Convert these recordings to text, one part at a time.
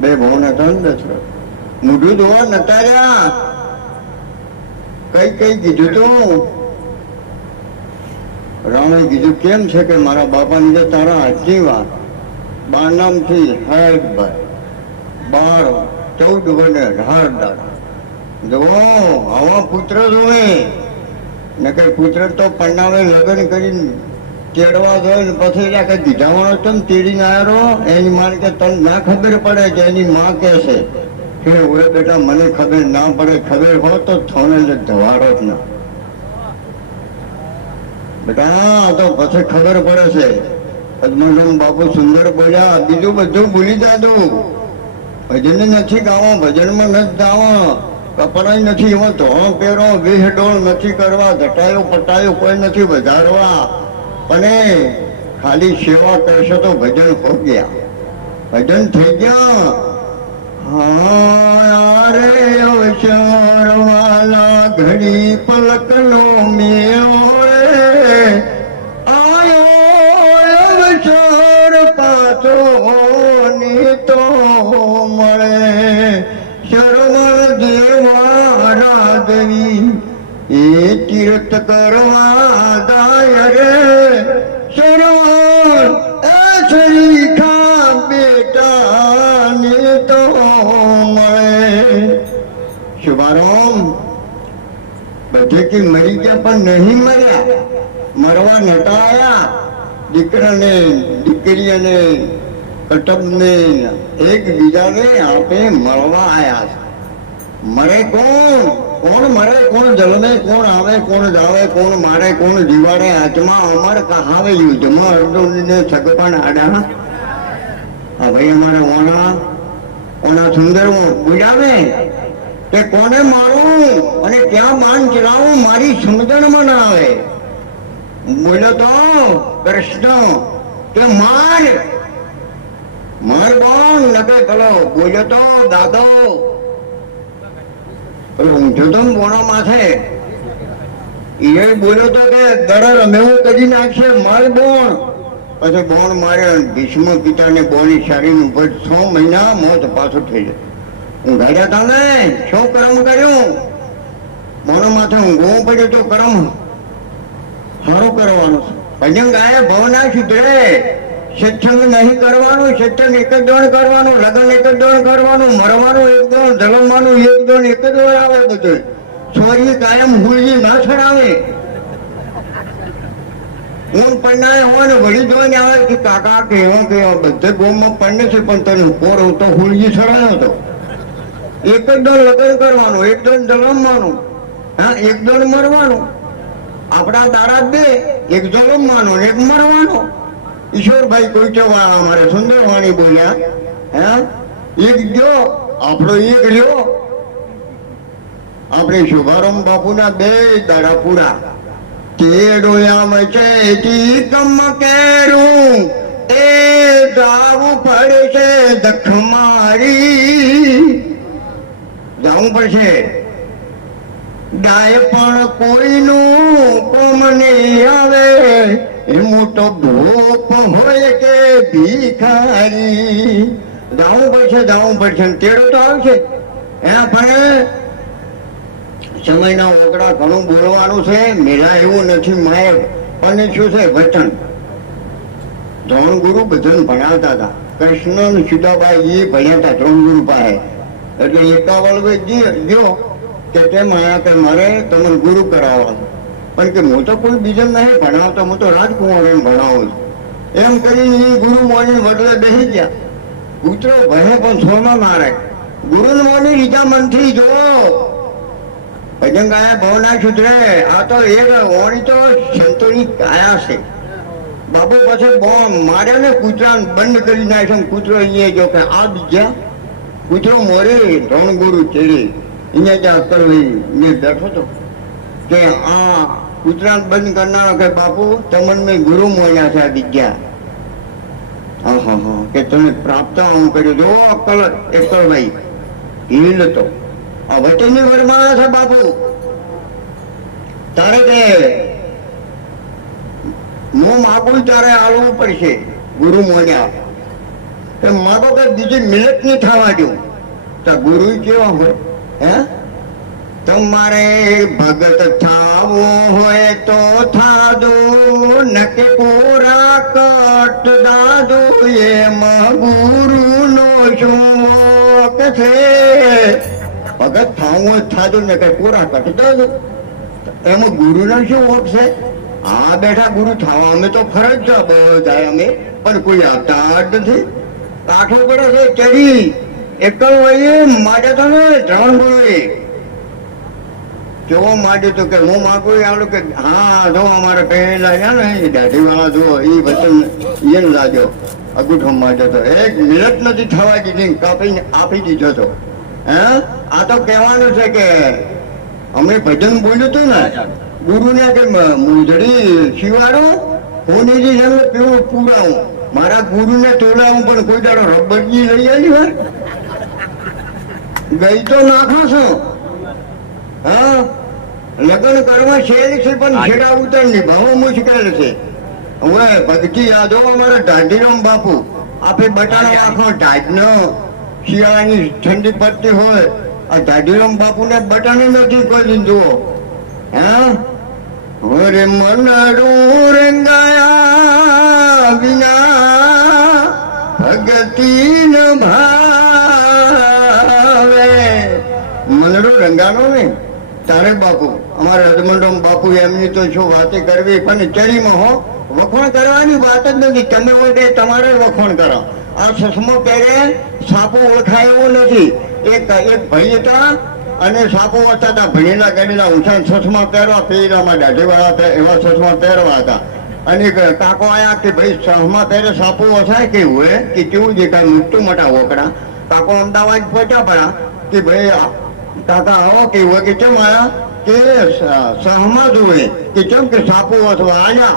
બે ભાવ હતા ને દશરથ મોઢું જોવા નતા રહ્યા કઈ કઈ કીધું તું? રામે કીધું, કેમ છે કે મારા બાપાની જે તારા હાથની વાત? બાર નામથી હરભાઈ બાર, ચૌદ અઢાર દાડા જોવો આવા પુત્ર જોવે. ને કઈ પુત્ર તો પરણાવે લગ્ન કરીને તેડવા ગયો ને પછી કે કઈ દીધાવાનો તો ને તેડીને આવ્યો એની માને કે તને ના ખબર પડે કે એની માં કે છે? કે ઓએ બેટા, મને ખબર ના પડે. ખબર હોત તો થોને જ ધવાડો જ ના. બેટા તો પછી ખબર પડે છે. પદ્મનાભ બાપુ સુંદર બોલ્યા, બીજું બધું ભૂલી જાદું ભજન નથી ગાવો, ભજનમાં નથી ગાવો. કપડાય નથી, એમાં ધોણ પહેરો વિહડોળ નથી કરવા ઘટાયો પટાયો કોઈ નથી વધારવા. એ ખાલી સેવા કરશો તો ભજન હો ગયા. ભજન થઈ ગયા. હા રે અવસર વાલા ઘડી પલકનો મેળો એ તીર્થ કરવા દાય રે શરવણ એ શરીખા બેટા ને તો મળે શુભારંભ બધે કે મરી ગયા પણ નહીં મર્યા મરવા નતા આયા દીકરાને દીકરી અને કટબને એકબીજાને આપે મળવા આયા છે મરે કોણ કોણ મરે, કોણ જલમે કોણ આવે, કોણ જાવે, કોણ મારે, કોણ જીવાડે હાથમાં અમર કહાવે યુદ્ધમાં અર્જુનને સગપણ આડા. હા ભાઈ અમારે ઓણા ઓણા સુંદર બોલાવે કે કોને મારું અને ક્યાં માન ચલાવું, મારી સમજણમાં ના આવે. બોલો તો, કૃષ્ણ, કે માર માર બોલ નકે પેલો બોલ્યો તો, દાદો પેલો ઊંધો તો ને બોણો માથે. એ બોલ્યો તો કે, દરર મેવું કરી નાખશે માર બોણ. પછી બોણ મારે ભીષ્મ પિતાને બોની નું ઉપર છ મહિના મોત પાછું થઈ જાય ઊંઘાડ્યા ને શું કર્મ કર્યું? મોનો માથે ઊંઘવું પડ્યું તો કર્મ સારો કરવાનો ભજન ગાય ભવના સુધરે. સત્સંગ નહીં કરવાનું સત્સંગ એક જ દોણ કરવાનું, લગ્ન એક જ દોણ કરવાનું, મરવાનું એક દોણ જલવવાનું એક દોણ, એક જ દોણ આવે બધું. છોરી કાયમ હુળજી ના છડાવે. હું પરણાય હોય ને વળી જોઈને આવે કે કાકા કેવો કેવો, બધે ગોમમાં પડને છે, પણ તને કોર તો હુળજી છડાયો હતો એક જ દોણ લગ્ન કરવાનું, એક દોણ જલવવાનું હા, એક દોણ મરવાનું. આપણા દાડા બે, એક જલવવાનું એક મરવાનો. ઈશ્વરભાઈ કોઈચેવા અમારે સુંદરવાણી બોલ્યા, હે? એક ગયો, આપણો એક રહ્યો આપણે શુભારંભ બાપુના બે દાડા પૂરા. કેડોયામ ચેતી કમ કેરું? એ જાવું પડશે દખ મારી. જાવું પડશે. ડાય પણ કોઈનું કોમ નહીં આવે. મોટો ભોપ હોય કે ભીખારી. જાવું પડશે જાવું પડશે તેડો તો આવશે. એ પણ સમયના ઓગળા ઘણું બોલવાનું છે મેળા એવું નથી, માય પણ શું છે, વચન. ત્રણ ગુરુ બધાને ભણાવતા હતા. કૃષ્ણ સુદાબાઈ એ ભણ્યા ત્રણ ગુરુ પાસે. એટલે એકાવલ ગયો કે તે આયા કે મારે, તમને ગુરુ કરાવવા પણ કે હું તો કોઈ બીજા નહીં ભણાવતો હું તો રાજકુમારોને ભણાવું છું. એમ કરીને ગુરુ મોની વડલે બેસી ગયા. કૂતરો ભણે પણ સોનો મારે. ગુરુ મોની રીજા મનથી જો. ભજન ગાયા ભવના સુધરે. આ તો એ ઓણી તો સંતોની કાયા છે. બાબુ પછી બોમ માર્યા ને કૂતરા બંધ કરી નાખ્યો કૂતરો અહીંયા જો કે આ બીજા કૂતરો મોરે ધણ ગુરુ ચડી. અહીંયા ત્યાં કરવી. મેં બેઠો તો. કે આ કૂતરા બંધ કરનારો કે, બાપુ, તમને ગુરુ મોડ્યા છે આ વિદ્યા હા, કે તમે પ્રાપ્ત હું કર્યું જો અક્કલ અક્કલભાઈ હિલ તો. આ વચનની વરમાળા છે, બાપુ. તારે તે હું માગું ત્યારે આલવું પડશે, ગુરુ મોન્યા કે મારો કે, બીજી મિલત નહીં થવા દઉં. તો ગુરુ કેવા હોય, હે? તમારે ભગત થાવો હોય તો થાદો નકે પૂરા કટ દાદો એમાં ગુરુનો શોક છે ભગત થાવો હોય થાદો નકે પૂરા કટ દાદો એમાં ગુરુનો શું વોક છે આ બેઠા ગુરુ થવા અમે તો ફરજ છે બધા અમે પણ કોઈ આવતા નથી કાઠો પડે છે ચડી એકલ હોય માટે તો ને ત્રણ ગુરુએ જોવા માટે તો કે હું માગું આલો કે હા, જો અમારે પહેલા છે ને, એ દાઢી વાળા જો એ વચન એને લાગ્યો અગુઠો માટે તો. એક મિનિટ નથી થવા દીધી, કાપીને આપી દીધો તો. હે? આ તો કહેવાનું છે કે અમે ભજન બોલ્યું હતું ને, ગુરુને કે મૂંઝડી શિવાડો હું નીજી સામે પીવું, પૂરાવું. મારા ગુરુને તોલાવું, પણ કોઈ દાડો રબરજી લઈ આવી હોય? ગઈ તો નાખો છો. હા? લગ્ન કરવા સહેલ છે પણ છેડા ઉતર નિભાવવો મુશ્કેલ છે. હવે ભક્તિ યાદો અમારા ઢાંઢીરામ બાપુ. આપે બટાણો આખો ઢાઢનો શિયાળાની ઠંડી પડતી હોય. આ ઢાઢીરામ બાપુને બટાણી નથી કોઈ જુઓ. હા? ઓરે મનડું રંગાયા વિના ભગતિ ન ભાવે. મનડું રંગાનો ને તારે બાપુ. અમારે હદમંડમ બાપુ એમની તો શું વાતે કરવી, પણ ચડીમાં હો, વખોણ કરવાની વાત જ નથી. તમે હોય તે તમારે જ વખોણ કરો. આ ચશ્મો પહેરે, સાપો ઓળખાય એવો નથી. એક એક ભાઈ હતા અને સાપો હતા હતા ભણેલા ગણેલા ઉછાણ ચશ્મા પહેરવા પેરામાં દાઢીવાળા હતા એવા ચશ્મા પહેરવા હતા. અને કાકો આયા કે ભાઈ ચશ્મા પહેરે સાપો વસાય કે હોય? કે કેવું કાંઈ મૃત્યુ મોટા ઓકડા કાકો અમદાવાદ પહોંચ્યા પડા કે ભાઈ કાકા આવો કે હોય કે ચમ આયા? સ- સહમત હોય કે કેમ કે સાપુ અથવા આયા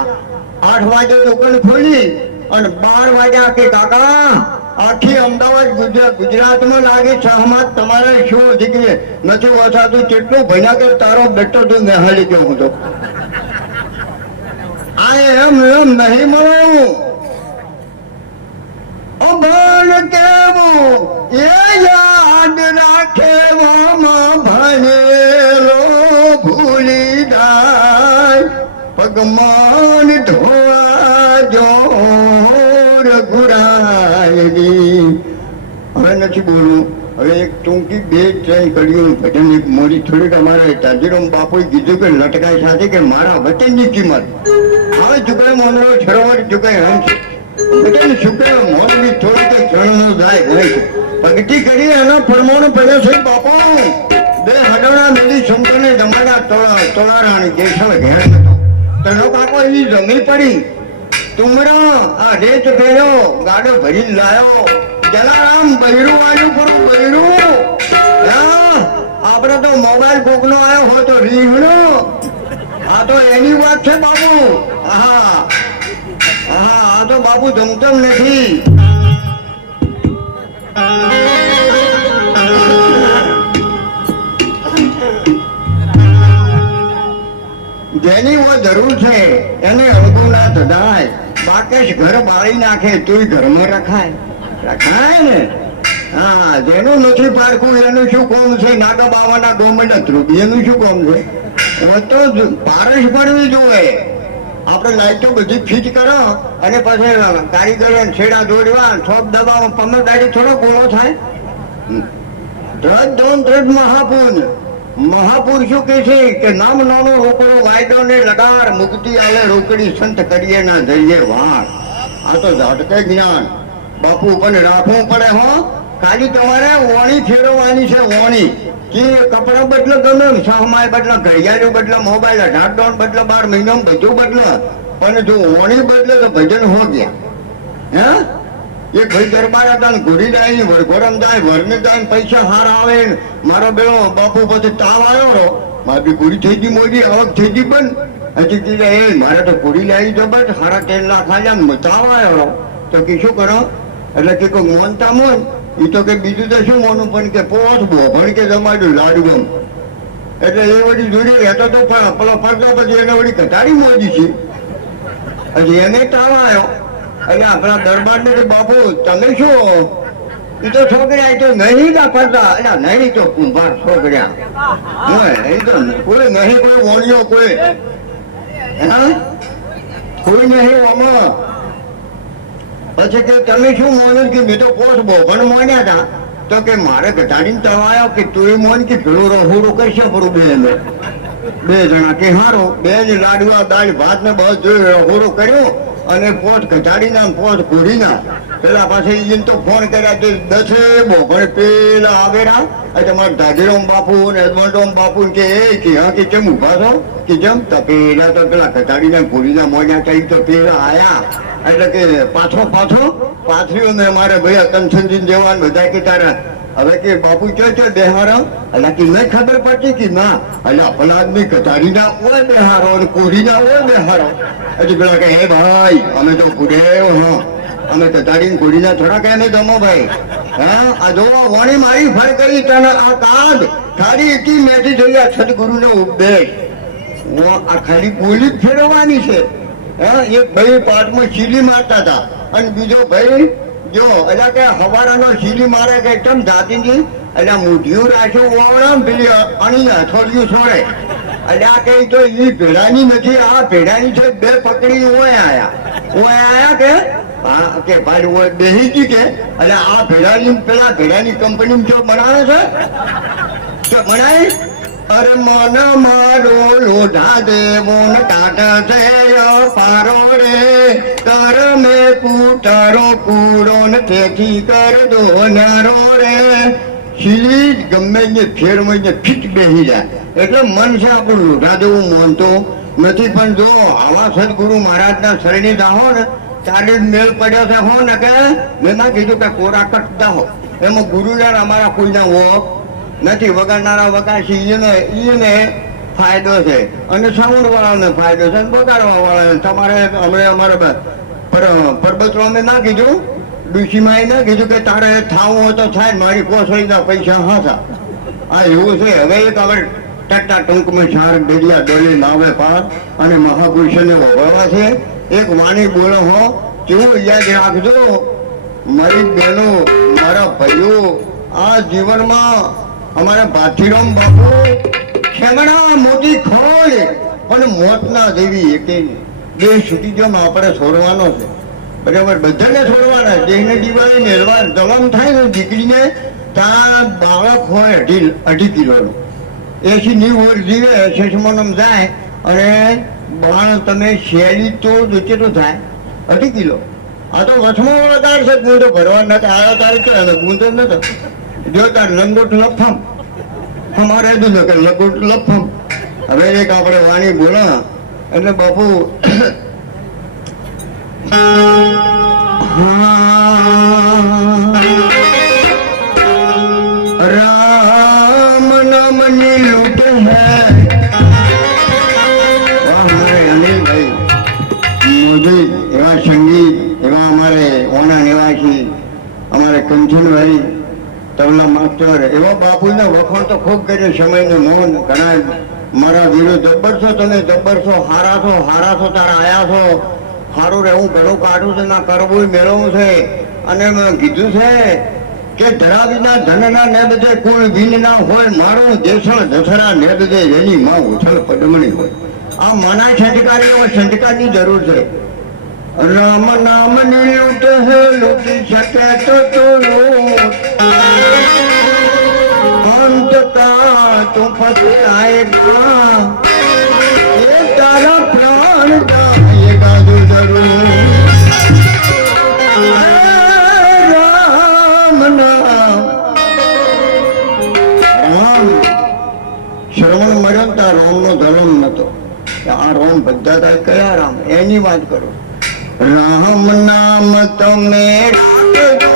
આઠ વાગે દુકાન ખોલી અને બાર વાગ્યા કે, કાકા, આખી અમદાવાદ ગુજરાત ગુજરાતમાં લાગે સહમત. તમારે શું દીકરી? નથી વસાતું કેટલું ભણ્યા તારો બેટો તું નેહાલી ગયો હું તો આ એમ એમ નહીં મળવું. અભણ કેવું? એ યાદ રાખે. પગમાન ધોળા જોર ઘુરાયની હવે નથી બોલવું. હવે એક ટૂંકી બે ત્રણ કડીઓનું ભજન એક મોડી થોડીક અમારે તાજીરામ બાપુએ કીધું કે લટકાય સાથે કે મારા વચનની કિંમત. હવે ચુકાય મોનરો છરોવર ચુકાય હંસ વચન શુક્ર મોનની થોડી તો ક્ષણનો જાય હોય છે. ભક્તિ કરી એના પરમાણુ પડ્યો છે બાપુ. બે હડોણા મેલી શંકરને જમાડા તોળા તોળારાણી કેશવ ઘેર હતો તનો કાકો એવી જમી પડી. તુમરો આ રેત ભેળો ગાડો ભરી લાયો. જલારામ બૈરું આવ્યું પૂરું બૈરું. હા, આપણે તો મોબાઈલ કોકનો આવ્યો હોય તો રીંગણો. આ તો એની વાત છે બાબુ. હા હા આ તો બાબુ જમતમ નથી. જેની વો જરૂર છે, એને અણગું ના થદાય બાકેશ ઘર બાળી નાખે, તોય ઘરમાં રખાય. રખાય ને? હા, જેનું નથી પારખું, એનું શું કોમ છે? નાગા બાવાના ગોમંડ ધ્રુવ એનું શું કોમ છે? તો પારસ પડવી જોઈએ. આપણે લાઈટો બધી ફિટ કરો અને પછી કારીગરો છેડા દોડવા, થોપ દબાવો પમર ગાડી થોડો ગુનો થાય. ધ્રજ ધોન ધ્રજ મહાપુન. મહાપુર શું કે છે કે નામ નાનો રોકડો વાયદો ને લગાર મુક્તિ આલે રોકડી સંત કરીએ ના જઈએ વાણ. આ તો ઝાટકે જ્ઞાન. બાપુ પણ રાખવું પડે હો. ખાલી તમારે ઓણી ફેરવવાની છે ઓણી કે કપડા બદલો ગમે સહમાય બદલો, ઘડિયાળો બદલો, મોબાઈલ અઢાર બદલો, બાર મહિનો બધું બદલો. પણ જો ઓણી બદલે તો ભજન હો ગયા. હે? એક ભાઈ દરબાર હતા ઘોડી જાય ને વરઘોરમ જાય વરને જાય પૈસા હાર આવે ને મારો બેલો બાપુ પછી તાવ આવ્યો રો મારી ઘોડી થઈ ગઈ મોડી આવક થઈ ગઈ બંધ હજી કીધા, એ, મારે તો ઘોડી લાવી જો બસ, હારા તેલ ના ખાજા ને તાવ આવ્યો રો તો કે, શું કરો? એટલે કે કોઈ મોનતા મોન એ તો કે બીજું તો શું મોનું, પણ કે પોત બો પણ કે જમાડ્યું લાડુ ગમ એટલે એ વળી જોડે રહેતો તો પણ પેલો પડતો પછી એને વળી કટારી મોજી છે. હજી એને તાવ આવ્યો. એટલે આપણા દરબાર ને બાપુ, તમે શું? એ તો છોકરા તો નહીં ના એટલે નહીં તો કુંભાર છોકરા. એ તો કોઈ નહીં, કોઈ વણ્યો કોઈ. હા? કોઈ નહીં આમાં. પછી કે તમે શું મોન્યું કે મેં તો પોસ બોભણ મોન્યા હતા તો કે મારે ઘટાડીને તવાયો કે તું એ મોન કે ભેળું રહોડું કરશે પરું બે મેં બે જણા કે હારો, બે જ લાડવા, દાળ, ભાત ને બસ જોયું, રહોડું કર્યું. અને પોત ઘટાડીને આમ પોત ઘોડીના. પેલા પાસે તો ફોન કર્યા દસે બોભણ પેલા આવેરા તમારા દાદીરામ બાપુ ને એડમંડોમ બાપુ કે, એ, કે હા, કે કેમ ઊભા છો? કે જેમ તો પેલા તો પેલા ઘટાડીને ભૂલીના મોન્યા કઈ તો પેલા આયા. એટલે કે પાછો પાછો પાથરીઓ ને મારે ભાઈ કંસનજી દેવાન બધા કે તારા, હવે કે બાપુ કે છે બેહારો? એટલે કે નહીં ખબર પડતી કે ના. એટલે આદમી કટારીના હોય બેહારો અને કોરીના ઓ બેહારો. એટલે પેલા કે, હે ભાઈ, અમે તો ભૂલે હા. અમે કટારીને કોઢીના થોડા કે અમે જમો ભાઈ. હા? આ જો વણી મારી ફળ કરી, તને આ કાદ તારી એટલી મેથી આ સદગુરુનો ઉપદેશ. હું આ ખાલી જ ફેરવવાની છે. હા? એક ભાઈ પાઠમાં સીલી મારતા હતા. અને બીજો ભાઈ, જો, એટલે કે હવારાનો સીલી મારે કે એકદમ જાતીજી એટલે મુઢિયું રાખ્યું ઓવળા પેલી અણી અથોડિયું છોડે. આ કઈ તો એ ભેડાની નથી, આ ભેડાની છે બે પકડી ઓય આયા. ઓય આયા કે? કે ભાઈ બેહી ગઈ કે? અને આ ભેડાની પેલા ભેડાની કંપની જો બનાવે છે? તો બનાવી અરે મન મારો લોઢા દેવો ન કાટ છે પારો રે. કર મે કૂટરો કૂડો ને તેથી કર દો નારો રે. શીલી ગમે ને ફેર ને ફીટ બેસી જાય. એટલે મન છે આપણું લોઢા દેવું માનતો નથી. પણ જો આવા સદગુરુ મહારાજના શરણી દાહો ને જ મેળ પડ્યો છે, હો ને કે મેં ના કીધું કે કોરા કટતા હો. એમાં ગુરુજાર અમારા કોઈના વોક. નથી, વગાડનારા વગાડશી એને એને ફાયદો છે. અને સાઉન્ડ વાળાને ફાયદો છે, અને વગાડવા વાળાને તમારે અમે અમારે પરબતરો અમે ના કીધું? ડુસીમાં ના કીધું કે તારે થાવું હોય તો થાય, મારી પોસળીના પૈસા હા આ એવું છે, હવે એક હવે ટટ્ટા ટૂંકમાં ચાર ડેડિયા ડોલી નાવે પાર અને મહાપુરુષને વગળવા છે. એક વાણી બોલો હો, કેવું યાદ રાખજો? મારી બહેનો મારા ભાઈઓ, આ જીવનમાં અમારા ભાથીરામ બાપુ ખેમણા મોટી ખોળ, પણ મોતના દેવી એકે. બે સુધી જેમ આપણે છોડવાનો છે. બરાબર, બધાને છોડવાના, જેને દિવાળી મેળવા દલમ થાય ને દીકરીને, ત્યાં બાળક હોય અઢી અઢી કિલોનું. એસી ની ઓર જીવે શેષમનમ જાય, અને બાણ તમે શેરી તો કેટલું થાય અઢી કિલો. આ તો વચમાં વધારે છે, ગુંદો ભરવા નથી આવ્યો તારે કે હવે ગુંદો નતો જો તાર લંગોટ લફમ. અમારે દીધું કે લંગોટ લફમ. હવે એક આપણે વાણી બોલો એટલે બાપુ કંચનભાઈ તબલા માસ્ટર એવા બાપુના વખાણ તો ખૂબ કર્યો સમયને મૌન. ઘણા મારા વીરો, જબ્બર તમે, જબ્બર છો, હારા તારા આયા છો. સારું રહેવું ઘણું કાઢું છે, ના કરવું મેળવવું છે. અને મેં કીધું છે કે ધરાવીના ધનના ને બધે કોઈ વિન ના હોય, મારો દેશણ દસરા ને બધે એની માં ઉછળ પડમણી હોય. આ મના છંટકારી છંટકારની જરૂર છે. રામ નામની લૂટ હે લૂંટી શકે તો તો અંત કા તું પછતાએગા એ તારા પ્રાણ જાએગા જો જરૂર રામ નામ. રામ. શ્રવણ મળ્યો ને ત્યાં ધર્મ નતો. આ રામ બધા તા કયા રામ? એની વાત કરો. રામ નામ તમે રાખજો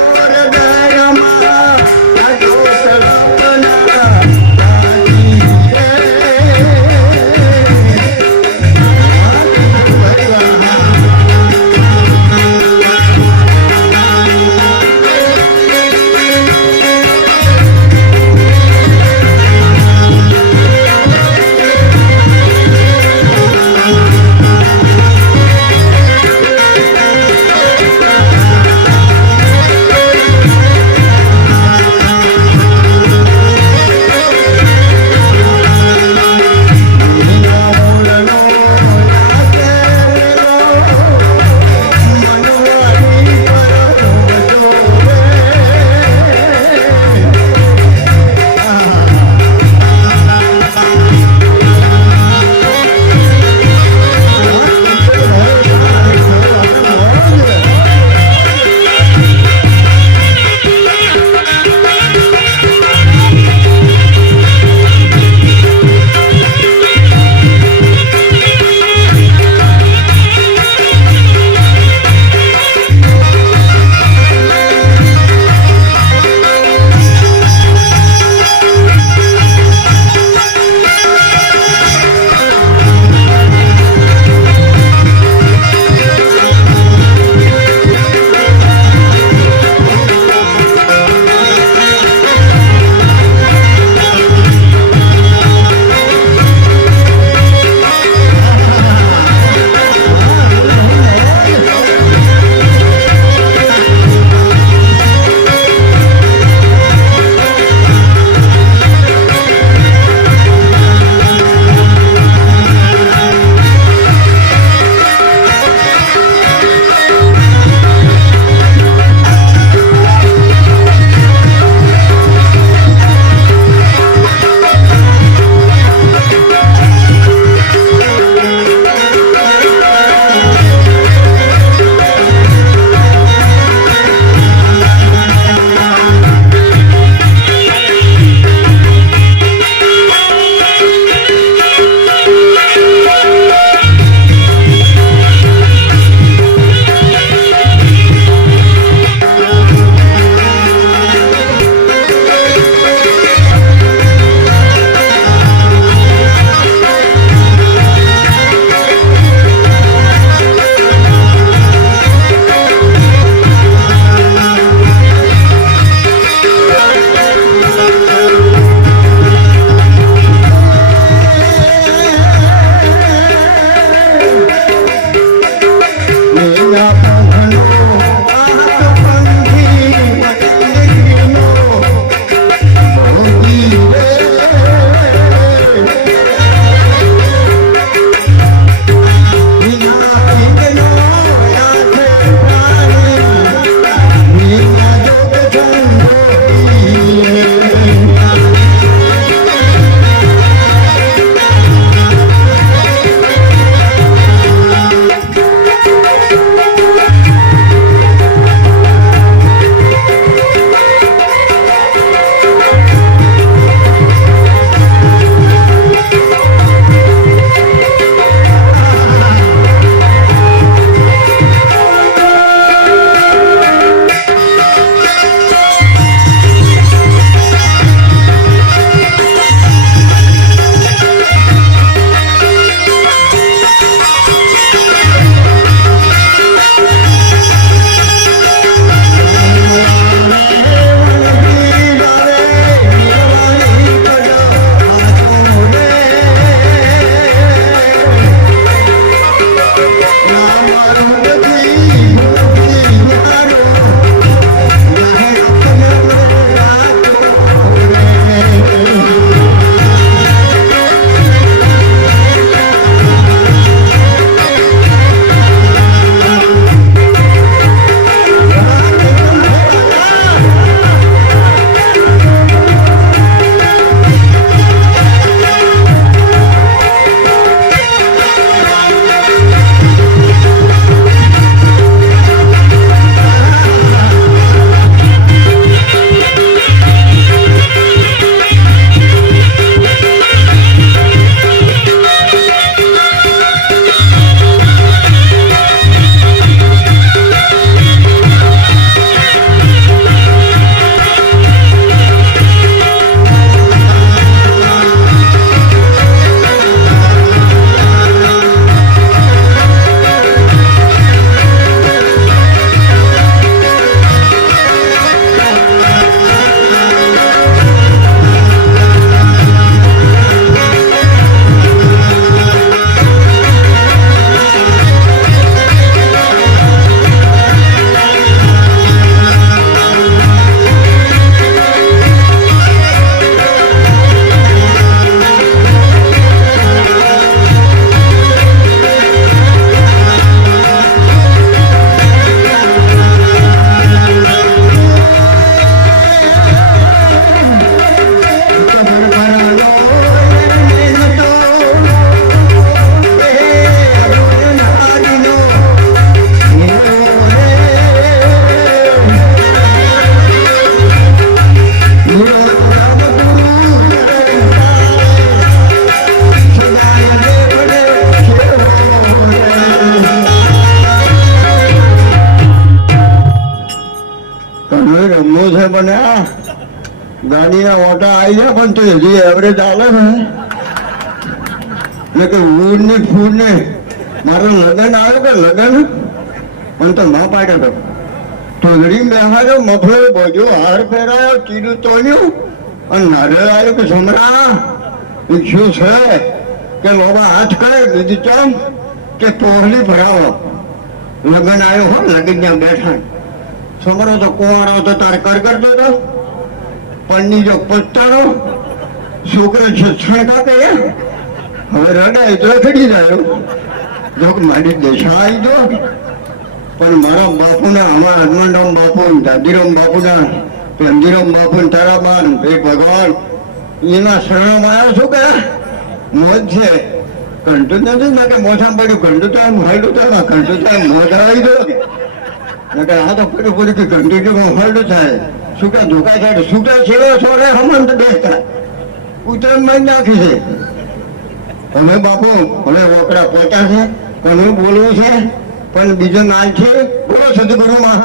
પણ તો હજી એવરેજ આવે ને, એટલે કે ઊડ ને ફૂડ ને, મારું લગ્ન આવે કે લગ્ન? મને તો ના પાડ્યો તો. ટોગડી બેહાડ્યો મફળો બોજો, હાર પહેરાયો ચીડું તોડ્યું, અને નારિયેળ આવ્યો કે સમરા શું છે કે લોબા હાથ કરે, બીજું ચમ, કે પોહલી ભરાવો. લગ્ન આવ્યો હો, લગ્ન ત્યાં બેઠા. સમરો તો કુંવારો તો તારે કર કરતો હતો પન્ની જો પસ્તાનો છોકરો છે છણકા કે હવે રડાય તો ખડી જાય જો મારી દેશા આવી જો પણ મારા બાપુના, અમારા હનુમાનરામ બાપુ દાદીરામ બાપુના ચંદીરામ બાપુ ને તારાબાન ભે ભગવાન, એના શરણમાં આવ્યો છો કે? મોજ છે. ઘંટું નથી ને કે મોઢા પડ્યું. ઘંટું તો એમ હરડું થાય ઘંટું તો એમ મોઢા આવી કે નકર આ તો પડ્યું પડ્યું કે ઘંટું જો હરડું થાય. શું કે ધોકા થાય કે છેલ્લો છોડે હમણ તો બેસતા. ઉત્તરાયણમાં છે. હવે બાપુ અમે વોકડા પહોંચ્યા છે, પણ બોલવું છે, પણ બીજો નાલ છે, બોલો સદગુરુ મહા